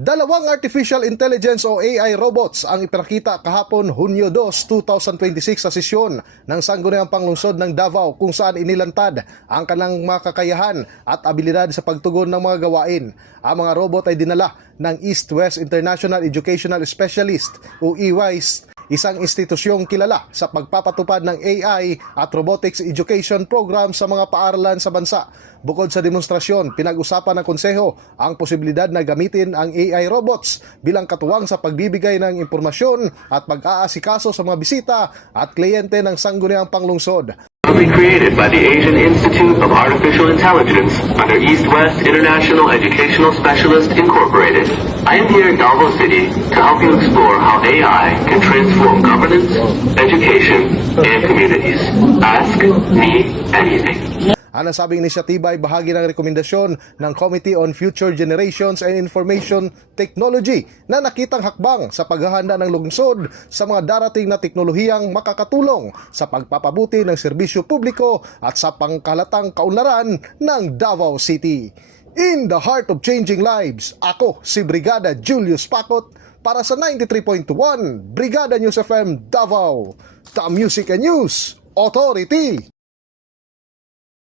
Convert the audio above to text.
Dalawang artificial intelligence o AI robots ang ipinakita kahapon Hunyo 2, 2026 sa sesyon ng Sangguniang Panglungsod ng Davao kung saan inilantad ang kanilang mga kakayahan at abilidad sa pagtugon ng mga gawain. Ang mga robot ay dinala ng East-West International Educational Specialist o EWISE, isang institusyong kilala sa pagpapatupad ng AI at robotics education program sa mga paaralan sa bansa. Bukod sa demonstrasyon, pinag-usapan ng konseho ang posibilidad na gamitin ang AI robots bilang katuwang sa pagbibigay ng impormasyon at pag-aasikaso sa mga bisita at kliyente ng Sangguniang Panglungsod. Created by the Asian Institute of Artificial Intelligence under East-West International Educational Specialist Incorporated. I am here in Davao City to help you explore how AI can transform governance, education, and communities. Ask me anything. Ang nasabing inisyatiba ay bahagi ng rekomendasyon ng Committee on Future Generations and Information Technology na nakitang hakbang sa paghahanda ng lungsod sa mga darating na teknolohiyang makakatulong sa pagpapabuti ng serbisyo publiko at sa pangkalatang kaunlaran ng Davao City. In the heart of changing lives, ako si Brigada Julius Pacot para sa 93.1 Brigada News FM Davao, the Music and News Authority.